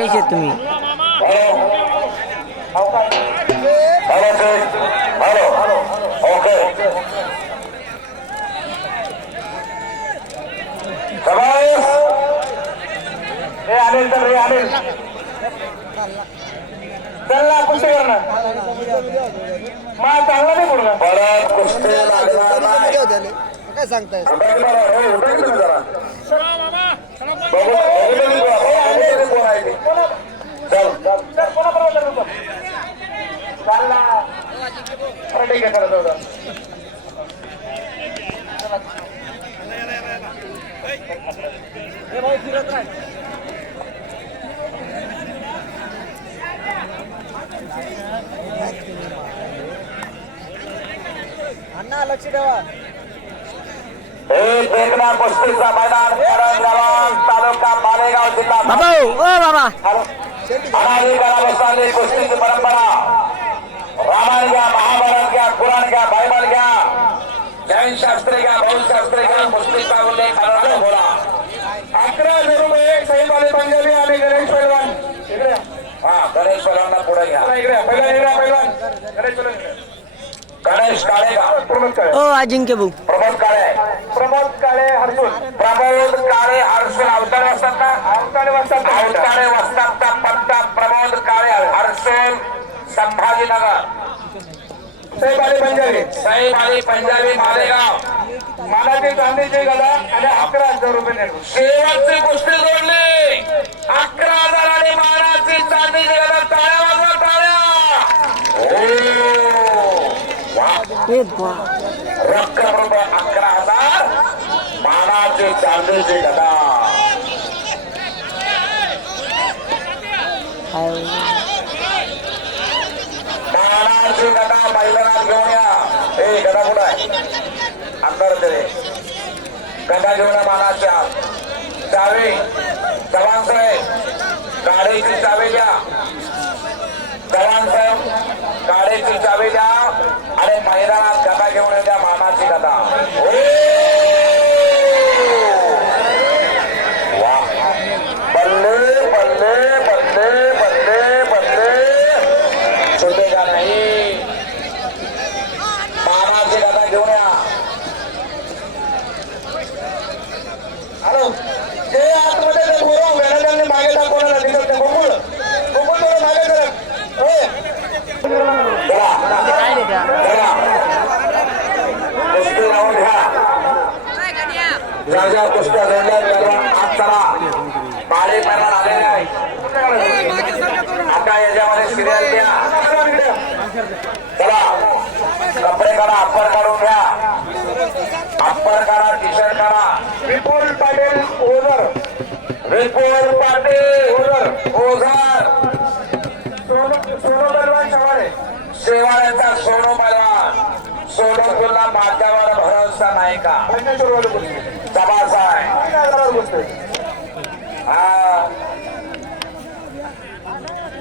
आहेत तुम्ही. हे चांगला नाही पुढं काय सांगताय उठा की जरा, हो, उठा की तुम्ही जरा. बघू, बघू तरी कोण, बघू तरी कोण आहे ते. चल, चल, चल, कोणाबरोबर चल, चल. चाल ना. बरं, ठीक आहे, चला, जाऊ द्या. अण्णा लक्ष ठेवा एक देखना कुस्तीचा मैदान करण जवान तालुका मालेगाव जिल्हा बाबा ओ बाबा अनादी काळापासून कुस्तीची परंपरा रामायण घ्या महाभारत घ्या कुराण घ्या बायबल घ्या जैन शास्त्री घ्या बौद्ध शास्त्री घ्या कुस्तीचा उल्लेख करायला बोला अकरा हजार रुपये सईद अली पंजाबी आणि गणेश पैलवान इकडे या. हा गणेश पैलवानला पुढे घ्या इकडे या. पहिला इकडे या, पैलवान गणेश पैलवान इकडे. गणेश काळे का प्रमोद काळे ओ अजिंक्य भाऊ प्रमोद काळे प्रमोद काळे हर्षुल. प्रमोद काळे हर्षुल. अवतारे वाजतात का? अवतारे वाजतात अवतारे वाजतात का? पत्ता प्रमोद काळे हर्षुल. संभाजीनगर. साहेब आली पंजाबी. साहेब आली पंजाबी मालेगाव. मानाची चांदीची गदा आणि अकरा हजार रुपये शेवटची गोष्टी जोडली. अकरा हजार आणि मानाची चांदीची गदा. टाळ्या वाजवा टाळ्या. बा रक्कम रुपये अकरा हजार. मानाचे चांदीचे गदा. मानाची गदा मैदानात घेऊन या. हे गदा कुठं आहे? अंतर ते गदा घेऊन या मानाच्या चावी. चव्हाण साहेब गाडीची चावी द्या. चव्हाण साहेब गाडीची चावी द्या. आणि मैदानात गदा घेऊन द्या मानाची गदा. हो, वा बल्ले बल्ले बल्ले बल्ले बल्ले छुटेगा नाही मानाची गदा घेऊन या हॅलो. ते आतमध्ये ते गोरा उभे त्यांनी मागे दाखवलं दिसत गोकुळ. गोकुळ थोडं मागे जरा होय लावून घ्या. ज्या कुस्त्या जोडल्या त्यांना आत चला आलेले आहे आता याच्यामध्ये सिरियल द्या चला. कपडे काढा अप्पर काढून घ्या. अप्पर काढा टी शर्ट काढा. नाही का? तपास आहे हा.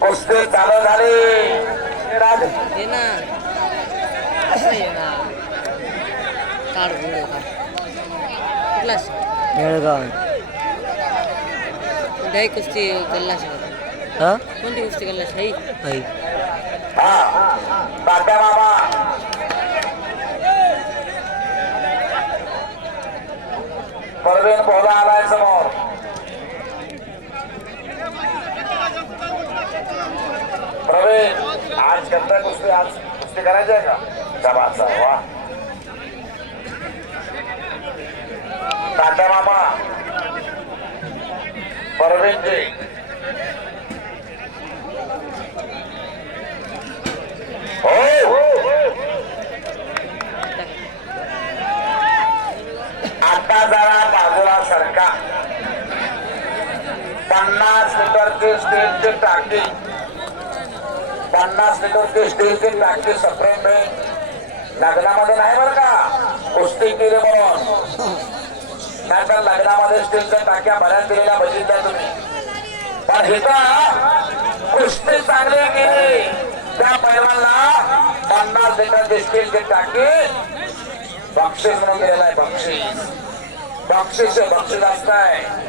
कुस्ती चालू झाली. बेळगाव कुस्ती गल्लास हा? कोणती कुस्ती गल्लास आहे आहे हा तात्या मामा परवेन पोहला आलाय समोर. प्रवीण आज करताय कुस्ती आज कुस्ती करायची आहे का? जबाचा वा. टाटा मामा. परवीनजी हो आता जरा बाजूला सरका पन्नास लिटरची स्टीलची टाकी पन्नास लिटरची स्टीलची टाकी सप्रेम लग्नामध्ये नाही बरं का? कुस्ती केली म्हणून. नाहीतर लग्नामध्ये स्टीलच्या टाक्या भरायला दिलेल्या बघितल्या तुम्ही. पण हिथं कुस्ती चांगली केली त्या पैलवानला पन्नास लिटरची स्टीलची टाकी बक्षीस म्हणून दिलेला आहे बक्षीस. बक्षीस बक्षीस असत आहे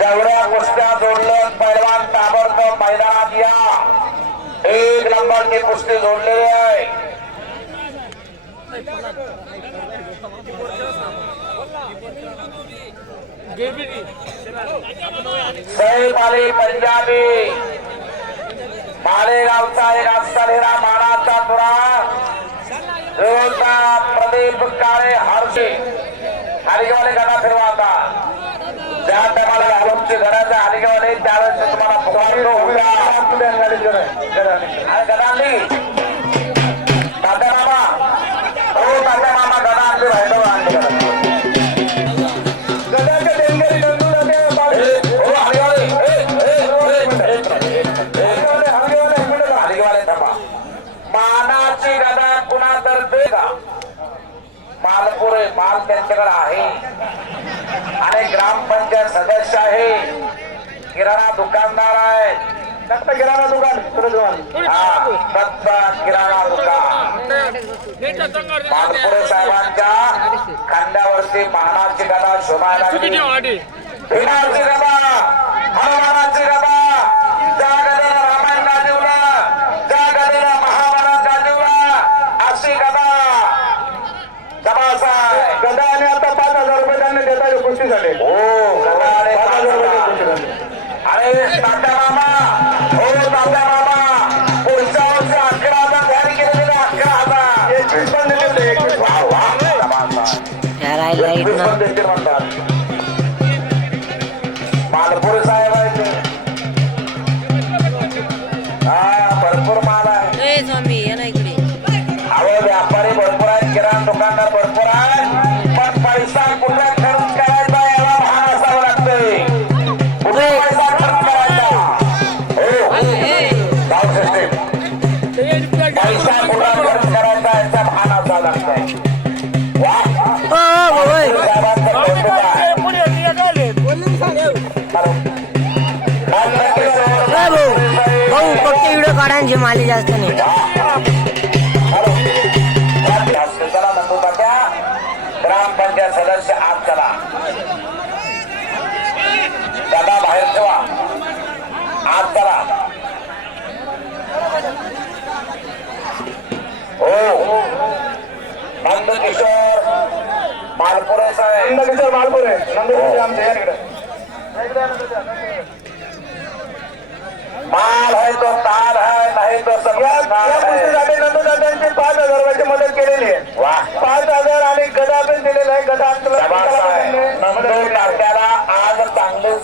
जेवढ्या कुस्त्या जोडलं पैलवान ताबडतोब मैदानात या. एक नंबरची कुस्ती जोडलेली आहे. सैफ अली पंजाबी. मालेगावचा एक असलेला मानाचा तुरा. जोरदा प्रदीप काळे हरसे हरिगवाले गदा फिरवा आता. ज्या गरज आहे. हरिगवाले त्यावेळेस तुम्हाला फुगारी आणि गदा आणली तात्या मामा. हो तात्या मामा गदा आणली राहिलं आणली मानाची गदा कुणा तर्फे का? मालपूर माल त्यांच्याकडे आहे. आणि ग्रामपंचायत सदस्य आहे. किराणा दुकानदार आहे. दत्त किराणा दुकान? हा दत्त किराणा दुकान. साहेबांच्या खांद्यावरती मानाची गदा शोभायला Pregúntale, काढायचे माले जास्त नाही. ग्रामपंचायत सदस्य आत चला दादा बाहेर ठेवा आत चला हो नंद किशोर मालपुरे साहेब. नंदकिशोर मालपूर. नंदकिशोर आमच्या नंददादांची पाच हजार रुपयाची मदत केलेली आहे. पाच हजार आणि गदा पण दिलेला आहे. गदा आपल्याला आज चांगले